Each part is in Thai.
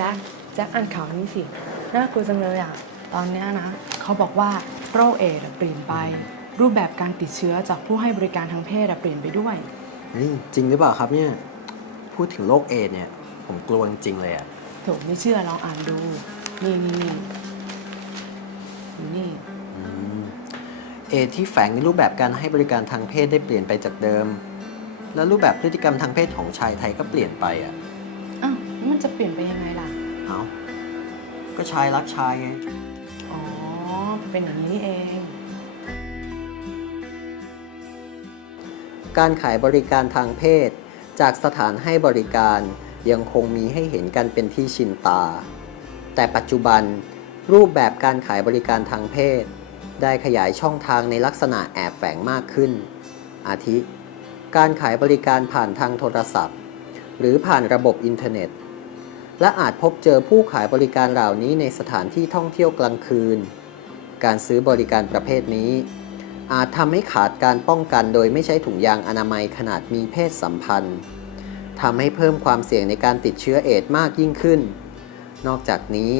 จ็คแจ็คอ่านข่าวนี้สิน่ากลัวจังเลยอะ ตอนเนี้ยนะ เขาบอกว่าโรคเอดส์อะเปลี่ยนไป รูปแบบการติดเชื้อจากผู้ให้บริการทางเพศอะเปลี่ยนไปด้วยนี่จริงหรือเปล่าครับเนี่ย พูดถึงโรคเอดส์เนี่ย ผมกลัวจริงๆเลยอะโถไม่เชื่อลองอ่านดู นี่นี่นี่นี่ อืมเอดส์ที่แฝงในรูปแบบการให้บริการทางเพศได้เปลี่ยนไปจากเดิม แล้วรูปแบบพฤติกรรมทางเพศของชายไทยก็เปลี่ยนไปอะอ้าว มันจะเปลี่ยนไปยังไงล่ะ เอาก็ชายรักชายไง อ๋อ เป็นอย่างนี้นี่เอง การขายบริการทางเพศ จากสถานให้บริการยังคงมีให้เห็นกันเป็นที่ชินตา แต่ปัจจุบันรูปแบบการขายบริการทางเพศ ได้ขยายช่องทางในลักษณะแอบแฝงมากขึ้น อาทิ การขายบริการผ่านทางโทรศัพท์ หรือผ่านระบบอินเทอร์เน็ต และอาจพบเจอผู้ขายบริการเหล่านี้ในสถานที่ท่องเที่ยวกลางคืน การซื้อบริการประเภทนี้ อาจทำให้ขาดการป้องกันโดยไม่ใช้ถุงยางอนามัยขนาดมีเพศสัมพันธ์ทำให้เพิ่มความเสี่ยงในการติดเชื้อเอดมากยิ่งขึ้น นอกจากนี้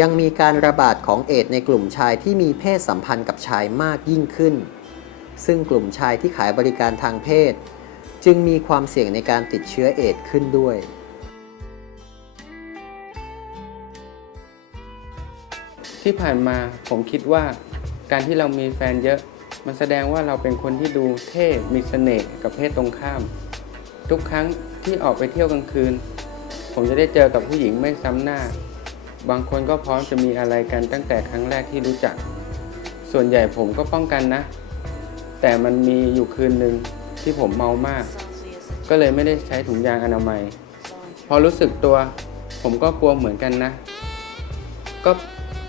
ยังมีการระบาดของเอดในกลุ่มชายที่มีเพศสัมพันธ์กับชายมากยิ่งขึ้น ซึ่งกลุ่มชายที่ขายบริการทางเพศ จึงมีความเสี่ยงในการติดเชื้อเอดขึ้นด้วย ที่ผ่านมาผมคิดว่าการที่เรามีแฟนเยอะ มันแสดงว่าเราเป็นคนที่ดูเท่มีเสน่ห์กับเพศตรงข้าม ทุกครั้งที่ออกไปเที่ยวกลางคืน ผมจะได้เจอกับผู้หญิงไม่ซ้ำหน้า บางคนก็พร้อมจะมีอะไรกันตั้งแต่ครั้งแรกที่รู้จัก ส่วนใหญ่ผมก็ป้องกันนะ แต่มันมีอยู่คืนหนึ่งที่ผมเมามาก ก็เลยไม่ได้ใช้ถุงยางอนามัย พอรู้สึกตัว ผมก็กลัวเหมือนกันนะ ก็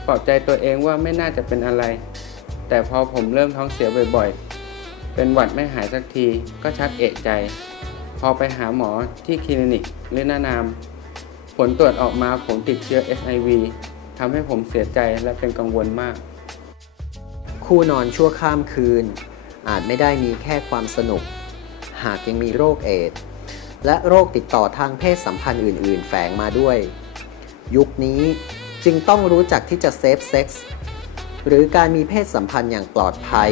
ปลอบใจตัวเองว่าไม่น่าจะเป็นอะไร แต่พอผมเริ่มท้องเสียบ่อยๆ เป็นหวัดไม่หายสักทีก็ชักเอะใจ พอไปหาหมอที่คลินิกหรือนานาม ผลตรวจออกมาผมติดเชื้อ HIV ทำให้ผมเสียใจและเป็นกังวลมาก คู่นอนชั่วข้ามคืน อาจไม่ได้มีแค่ความสนุก หากยังมีโรคเอดส์และโรคติดต่อทางเพศสัมพันธ์อื่น ๆ แฝงมาด้วย ยุคนี้ จึงต้องรู้จักที่จะเซฟเซ็กส์หรือการมีเพศสัมพันธ์อย่างปลอดภัย